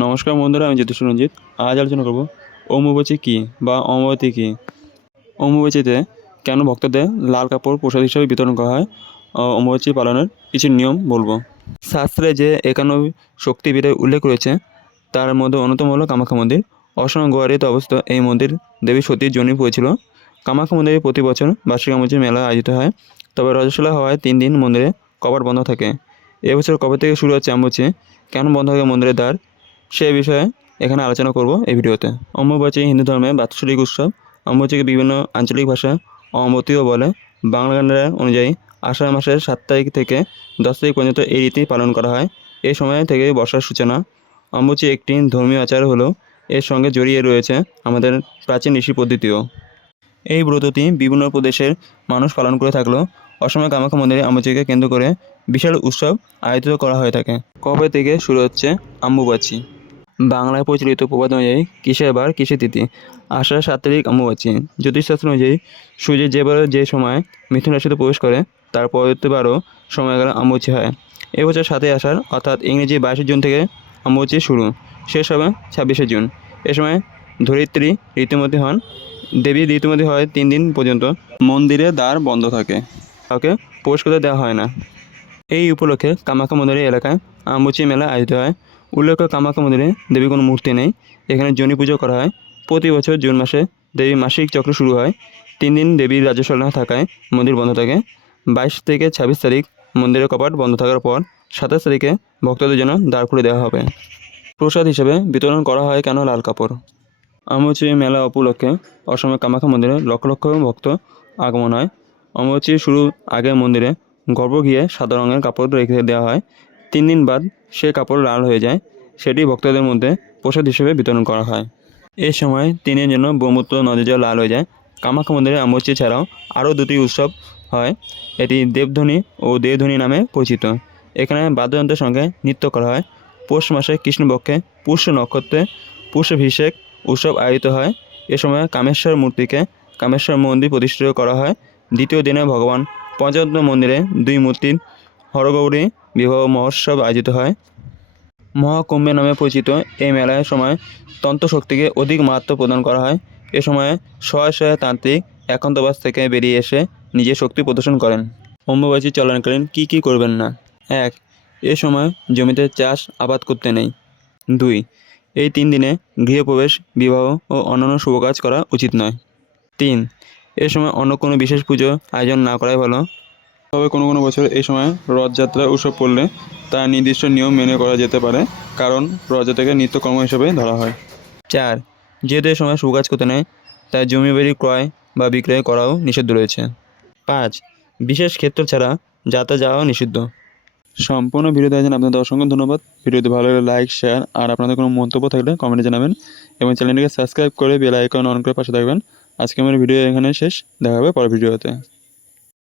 নমস্কার বন্ধুরা, আমি জ্যোতিষ রঞ্জিত। আজ আলোচনা করব অম্বুবাচী কী বা অমাবতী কী। অম্বুবাচীতে কেন ভক্তদের লাল কাপড় প্রসাদ হিসেবে বিতরণ করা হয়, অম্বুবাচী পালনের কিছু নিয়ম বলবো। শাস্ত্রে যে 51 শক্তিপীঠের উল্লেখ রয়েছে তার মধ্যে অন্যতম হলো কামাখ্যা মন্দির। অসম গুয়াহাটিতে অবস্থিত এই মন্দির দেবী সতীর জন্যই পড়েছিল। কামাখ্যা মন্দিরে প্রতি বছর বার্ষিক অম্বুবাচী মেলা আয়োজিত হয়, তবে রজস্বলা হওয়ায় 3 দিন মন্দিরে কপাট বন্ধ থাকে। এবছর কবে থেকে শুরু হচ্ছে অম্বুবাচী, কেন বন্ধ থাকে মন্দিরের দ্বার, সে বিষয়ে এখানে আলোচনা করব এই ভিডিওতে। অম্বুবাচী হিন্দু ধর্মের বাৎসরিক উৎসব। অম্বুবাচীকে বিভিন্ন আঞ্চলিক ভাষায় অমাবতীও বলে। বাংলা ক্যালেন্ডার অনুযায়ী আষাঢ় মাসের 7 তারিখ থেকে 10 তারিখ পর্যন্ত এই রীতি পালন করা হয়। এই সময় থেকে বর্ষার সূচনা। অম্বুবাচী একটি ধর্মীয় আচার হলেও এর সঙ্গে জড়িয়ে রয়েছে আমাদের প্রাচীন ঋষি পদ্ধতিও। এই ব্রতটি বিভিন্ন প্রদেশের মানুষ পালন করে থাকলেও অসমের কামাখ্যা মন্দিরে অম্বুবাচীকে কেন্দ্র করে বিশাল উৎসব আয়োজিত করা হয়ে থাকে। কবে থেকে শুরু হচ্ছে অম্বুবাচী? বাংলায় প্রচলিত প্রবাদ অনুযায়ী কিসের বার কিসের তিথি। আষাঢ় 7 তারিখ অম্বুবাচী। জ্যোতিষশাস্ত্র অনুযায়ী সূর্যের যেবারে যে সময় মিথুন রাশিতে প্রবেশ করে তার পরবর্তীবারও সময়কালে অম্বুবাচী হয়। এবছর 7ই আষাঢ় অর্থাৎ ইংরেজি 22 জুন থেকে অম্বুবাচী শুরু, শেষ হবে 26শে জুন। এ সময় ধরিত্রী ঋতুমতী হন। দেবী ঋতুমতী হয় 3 দিন পর্যন্ত মন্দিরের দ্বার বন্ধ থাকে, কাউকে প্রবেশ করতে দেওয়া হয় না। এই উপলক্ষে কামাখ্যা মন্দিরের এলাকায় অম্বুবাচী মেলা আয়োজিত হয়। উল্লেখ্য, কামাখ্যা মন্দিরে দেবীর কোনো মূর্তি নেই, এখানে যোনি পুজো করা হয়। প্রতি বছর জুন মাসে দেবীর মাসিক চক্র শুরু হয়। 3 দিন দেবীর রাজস্বলা থাকায় মন্দির বন্ধ থাকে। 22 থেকে 26 তারিখ মন্দিরের কপাট বন্ধ থাকার পর 27 তারিখে ভক্তদের জন্য দ্বার খুলে দেওয়া হবে। প্রসাদ হিসেবে বিতরণ করা হয় কেন লাল কাপড়? অম্বুবাচী মেলা উপলক্ষে অসমের কামাখ্যা মন্দিরে লক্ষ লক্ষ ভক্ত আগমন হয়। অম্বুবাচীর শুরুর আগে মন্দিরে গর্ভগৃহে সাদা রঙের কাপড় রেখে দেওয়া হয়। 3 দিন বাদ সে কাপড় লাল হয়ে যায়, সেটি ভক্তদের মধ্যে প্রসাদ হিসেবে বিতরণ করা হয়। এই সময় 3 দিনের জন্য ব্রহ্মপুত্র নদীর জল লাল হয়ে যায়। কামাখ্যা মন্দিরে অম্বুবাচী ছাড়াও আরও 2টি উৎসব হয়। এটি দেবধ্বনি ও দেবধ্বনি নামে পরিচিত। এখানে বাদ্যযন্ত্রের সঙ্গে নৃত্য করা হয়। পৌষ মাসে কৃষ্ণপক্ষে পুষ্য নক্ষত্রে পুষ্যাভিষেক উৎসব আয়োজিত হয়। এ সময় কামেশ্বর মূর্তিকে কামেশ্বর মন্দির প্রতিষ্ঠিত করা হয়। দ্বিতীয় দিনে ভগবান পঞ্চরত্ন মন্দিরে 2 মূর্তির হরগৌরী বিবাহ মহোৎসব আয়োজিত হয়। মহাকুম্ভে নামে পরিচিত এই মেলার সময় তন্ত্রশক্তিকে অধিক মাহাত্ম্য প্রদান করা হয়। এ সময়ে শয়ে শয়ে তান্ত্রিক একান্তবাস থেকে বেরিয়ে এসে নিজের শক্তি প্রদর্শন করেন। অম্বুবাচী চলাকালীন কী কী করবেন না? 1. এ সময় জমিতে চাষ আবাদ করতে নেই। 2. এই 3 দিনে গৃহপ্রবেশ, বিবাহ ও অন্যান্য শুভ কাজ করা উচিত নয়। 3. এ সময় অন্য কোনো বিশেষ পুজো আয়োজন না করাই ভালো। তবে কোনো কোনো বছর এই সময় রথযাত্রা উৎসব পড়লে তা নির্দিষ্ট নিয়ম মেনে করা যেতে পারে, কারণ রথযাত্রাকে নিত্যকর্ম হিসেবে ধরা হয়। 4. যেহেতু এই সময় শুভ কাজ করতে নেই, তাই জমি বাড়ি ক্রয় বা বিক্রয় করাও নিষিদ্ধ রয়েছে। 5. বিশেষ ক্ষেত্র ছাড়া যাত্রা যাওয়াও নিষিদ্ধ। সম্পূর্ণ ভিডিও দেখার জন্য আপনাদের অসংখ্য ধন্যবাদ। ভিডিওটি ভালো লাগলে লাইক, শেয়ার আর আপনাদের কোনো মন্তব্য থাকলে কমেন্টে জানাবেন এবং চ্যানেলটিকে সাবস্ক্রাইব করে বেল আইকন অন করে পাশে থাকবেন। আজকে আমার ভিডিও এখানে শেষ, দেখা হবে পরের ভিডিওতে।